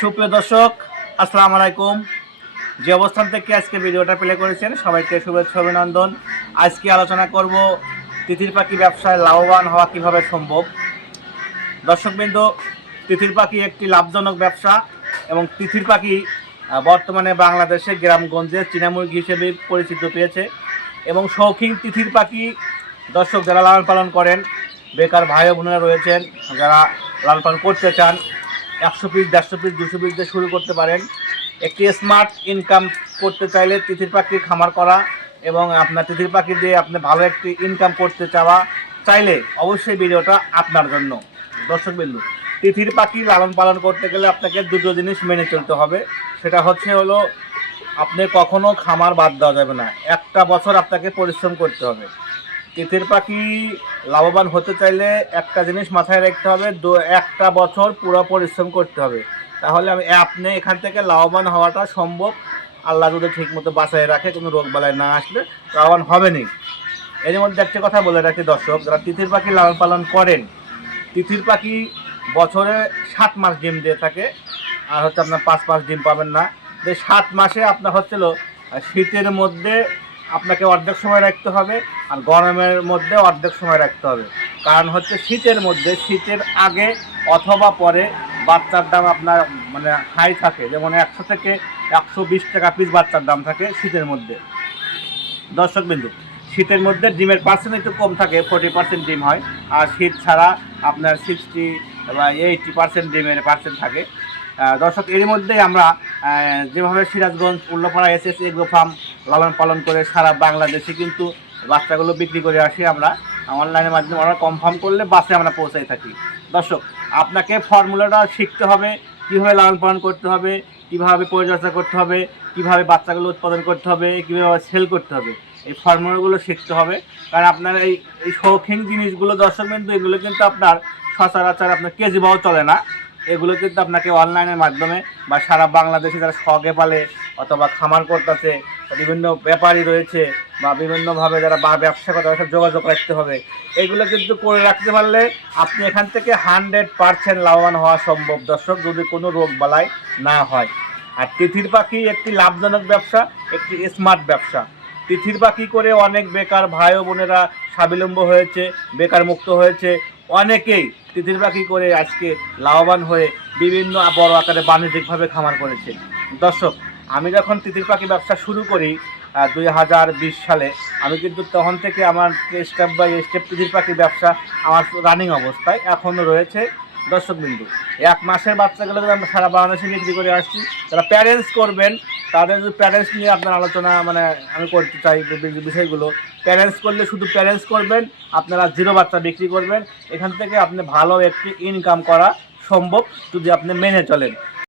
সুপ্রিয় দর্শক, আসসালামু আলাইকুম। যে অবস্থান থেকে আজকে ভিডিওটা প্লে করেছেন, সবাইকে শুভেচ্ছা, অভিনন্দন। আজকে আলোচনা করব তিথির পাখি ব্যবসায় লাভবান হওয়া কীভাবে সম্ভব? দর্শকবৃন্দ তিথির পাখি একটি লাভজনক ব্যবসা এবং তিথির পাখি বর্তমানে বাংলাদেশে গ্রামগঞ্জে চীনামুরগি হিসেবে পরিচিত পেয়েছে এবং শৌখিন তিথির পাখি, দর্শক যারা লালন পালন করেন, বেকার ভাই বোনেরা রয়েছেন, যারা লালন পালন করতে চান একশো পিস দেড়শো পিস দুশো পিস দিয়ে শুরু করতে পারেন। একটি স্মার্ট ইনকাম করতে চাইলে তিথির পাখির খামার করা এবং আপনার তিথির পাখি দিয়ে আপনি ভালো একটি ইনকাম করতে চাওয়া চাইলে অবশ্যই ভিডিওটা আপনার জন্য। দর্শকবিন্দু, তিথির পাখি লালন পালন করতে গেলে আপনাকে দুটো জিনিস মেনে চলতে হবে। সেটা হচ্ছে হলো, আপনি কখনো খামার বাদ দেওয়া যাবে না। একটা বছর আপনাকে পরিশ্রম করতে হবে। তিতির পাখি লাভবান হতে চাইলে একটা জিনিস মাথায় রাখতে হবে, দু- একটা বছর পুরো পরিশ্রম করতে হবে। তাহলে আমি আপনি এখান থেকে লাভবান হওয়াটা সম্ভব। আল্লাহ যদি ঠিক মতো বাঁচায় রাখে, কোনো রোগ বালায় না আসলে লাভবান হবেনি এর মধ্যে একটা কথা বলে রাখি দর্শক, যারা তিথির পাখি লালন পালন করেন তিথির পাখি বছরে সাত মাস ডিম দিয়ে থাকে, আর হচ্ছে আপনার পাঁচ মাস ডিম পাবেন না। যে সাত মাসে আপনার হচ্ছিল শীতের মধ্যে আপনাকে অর্ধেক সময় রাখতে হবে আর গরমের মধ্যে অর্ধেক সময় রাখতে হবে। কারণ হচ্ছে শীতের মধ্যে, শীতের আগে অথবা পরে বাচ্চার দাম আপনার মানে হাই থাকে। যেমন একশো থেকে একশো বিশ টাকা পিস বাচ্চার দাম থাকে শীতের মধ্যে। দর্শক বিন্দু, শীতের মধ্যে ডিমের পার্সেন্ট একটু কম থাকে ফোর্টি পার্সেন্ট ডিম হয়। আর শীত ছাড়া আপনার সিক্সটি বা এইটটি পার্সেন্ট ডিমের পার্সেন্ট থাকে। দর্শক, এরই মধ্যেই আমরা যেভাবে Sirajganj Ullapara S S agro farm লালন পালন করে সারা বাংলাদেশে কিন্তু বাচ্চাগুলো বিক্রি করে আসি আমরা অনলাইনের মাধ্যমে অর্ডার কনফার্ম করলে বাসে আমরা পৌঁছাই থাকি। দর্শক, আপনাকে ফর্মুলাটা শিখতে হবে, কীভাবে লালন পালন করতে হবে, কীভাবে পরিচর্যা করতে হবে, কীভাবে বাচ্চাগুলো উৎপাদন করতে হবে, কীভাবে সেল করতে হবে, এই ফর্মুলাগুলো শিখতে হবে। কারণ আপনার এই এই শৌখিন জিনিসগুলো দর্শক বিন্দু, এগুলো কিন্তু আপনার সচরাচর আপনার কেজি ভাও চলে না। এগুলো কিন্তু আপনাকে অনলাইনের মাধ্যমে বা সারা বাংলাদেশে যারা শখে পালে অথবা খামার করতেছে, বিভিন্ন ব্যাপারী রয়েছে বা বিভিন্নভাবে যারা বা ব্যবসা করে তাদের সাথে যোগাযোগ রাখতে হবে। এগুলো কিন্তু করে রাখতে পারলে আপনি এখান থেকে হান্ড্রেড পার্সেন্ট লাভবান হওয়া সম্ভব। দর্শক, যদি কোনো রোগ বালাই না হয়। আর তিথির পাখি একটি লাভজনক ব্যবসা, একটি স্মার্ট ব্যবসা। তিথির পাখি করে অনেক বেকার ভাই বোনেরা স্বাবলম্ব হয়েছে, বেকার মুক্ত হয়েছে। অনেকেই তিতির পাখি করে আজকে লাভবান হয়ে বিভিন্ন বড় আকারে বাণিজ্যিকভাবে খামার করেছে। দর্শক, আমি যখন তিতির পাখি ব্যবসা শুরু করি দুই হাজার বিশ সালে, আমি কিন্তু তখন থেকে আমার স্টেপ বাই স্টেপ তিতির পাখির ব্যবসা, আমার রানিং অবস্থায় এখনও রয়েছে। দর্শক বিন্দু এক মাসের বাচ্চাগুলো যদি আমরা সারা বাংলাদেশে বিক্রি করে আসছি যারা প্যারেন্টস করবেন, তাদের যদি প্যারেন্টস নিয়ে আপনার আলোচনা মানে আমি করতে চাই বিষয়গুলো প্যারেন্টস করলে শুধু প্যারেন্টস করবেন, আপনারা জিরো বাচ্চা বিক্রি করবেন, এখান থেকে আপনি ভালো একটি ইনকাম করা সম্ভব যদি আপনি মেনে চলেন।